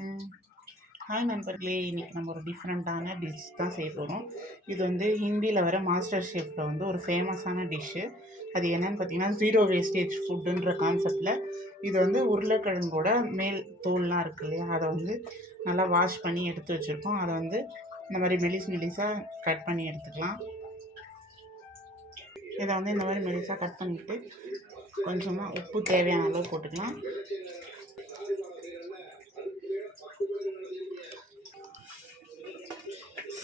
ம். ஹாய் நண்பர்களே! இன்றைக்கி நம்ம ஒரு டிஃப்ரெண்ட்டான டிஷ் தான் செய்ய போகிறோம். இது வந்து ஹிந்தியில் வர மாஸ்டர் ஷெஃப்பில் வந்து ஒரு ஃபேமஸான டிஷ்ஷு. அது என்னென்னு பார்த்தீங்கன்னா, ஜீரோ வேஸ்டேஜ் ஃபுட்டுன்ற கான்செப்டில் இது வந்து உருளைக்கிழங்கோட மேல் தோல்லாம் இருக்கு இல்லையா, அதை வந்து நல்லா வாஷ் பண்ணி எடுத்து வச்சுருக்கோம். அதை வந்து இந்த மாதிரி மெலிசாக கட் பண்ணி எடுத்துக்கலாம். இதை வந்து இந்த மாதிரி மெலிசாக கட் பண்ணிவிட்டு கொஞ்சமாக உப்பு தேவையான அளவு போட்டுக்கலாம்.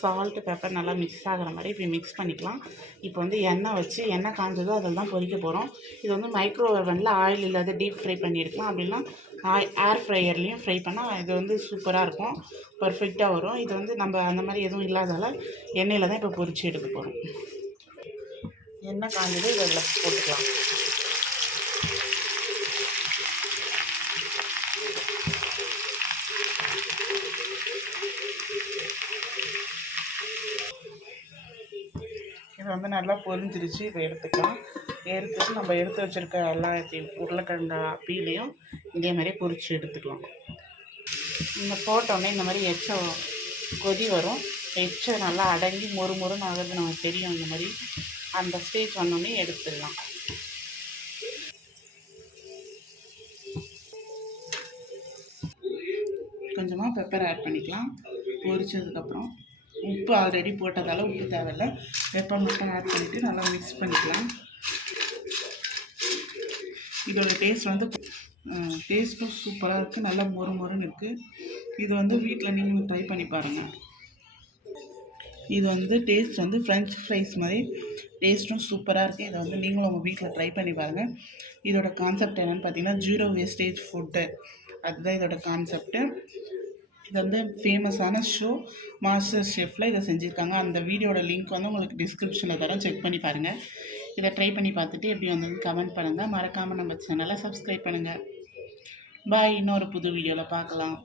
சால்ட்டு பெப்பர் நல்லா மிக்ஸ் ஆகிற மாதிரி இப்படி மிக்ஸ் பண்ணிக்கலாம். இப்போ வந்து எண்ணெய் காஞ்சதோ அதில் தான் பொரிக்க போகிறோம். இது வந்து மைக்ரோ ஓவனில் ஆயில் இல்லாத டீப் ஃப்ரை பண்ணி எடுக்கலாம். அப்படின்னா ஏர் ஃப்ரையர்லேயும் ஃப்ரை பண்ணால் இது வந்து சூப்பராக இருக்கும், பர்ஃபெக்டாக வரும். இது வந்து நம்ம அந்த மாதிரி எதுவும் இல்லாதால எண்ணெயில் தான் இப்போ பொரிச்சு எடுக்க போகிறோம். எண்ணெய் காஞ்சதோ இதில் போட்டுக்கலாம். இது வந்து நல்லா பொரிஞ்சிருச்சு. இப்போ எடுத்துக்கலாம். எடுத்துட்டு நம்ம எடுத்து வச்சுருக்க எல்லாத்தையும் உருளைக்கிழங்கு பீலையும் இதே மாதிரி பொரித்து எடுத்துக்கலாம். இந்த போட்டோடனே இந்த மாதிரி கொதி வரும். நல்லா அடங்கி மொறுன்னு ஆகிறது நமக்கு தெரியும். இந்த மாதிரி அந்த ஸ்டேஜ் வந்தோடனே எடுத்துடலாம். கொஞ்சமாக பெப்பர் ஆட் பண்ணிக்கலாம். பொரிச்சதுக்கப்புறம் உப்பு ஆல்ரெடி போட்டதால் உப்பு தேவையில்லை, பெப்பர் மட்டும் ஆட் பண்ணிவிட்டு நல்லா மிக்ஸ் பண்ணிக்கலாம். இதோட டேஸ்ட் வந்து டேஸ்ட்டும் சூப்பராக இருக்குது, நல்லா மொறுன்னு இருக்குது. இது வந்து வீட்டில் நீங்களும் ட்ரை பண்ணி பாருங்கள். இது வந்து டேஸ்ட் வந்து ஃப்ரெஞ்ச் ஃப்ரைஸ் மாதிரி டேஸ்ட்டும் சூப்பராக இருக்குது. இதை வந்து நீங்களும் உங்கள் வீட்டில் ட்ரை பண்ணி பாருங்கள். இதோட கான்செப்ட் என்னென்னு பார்த்தீங்கன்னா, ஜீரோ வேஸ்டேஜ் ஃபுட்டு, அதுதான் இதோட கான்செப்ட்டு. இது வந்து ஃபேமஸான ஷோ மாஸ்டர் ஷெஃப்பில் இதை செஞ்சுருக்காங்க. அந்த வீடியோட லிங்க் வந்து உங்களுக்கு டிஸ்கிரிப்ஷனில் தரோம், செக் பண்ணி பாருங்கள். இதை ட்ரை பண்ணி பார்த்துட்டு எப்படி வந்ததுன்னு கமெண்ட் பண்ணுங்கள். மறக்காமல் நம்ம சேனலை சப்ஸ்கிரைப் பண்ணுங்கள். பாய். இன்னொரு புது வீடியோவில் பார்க்கலாம்.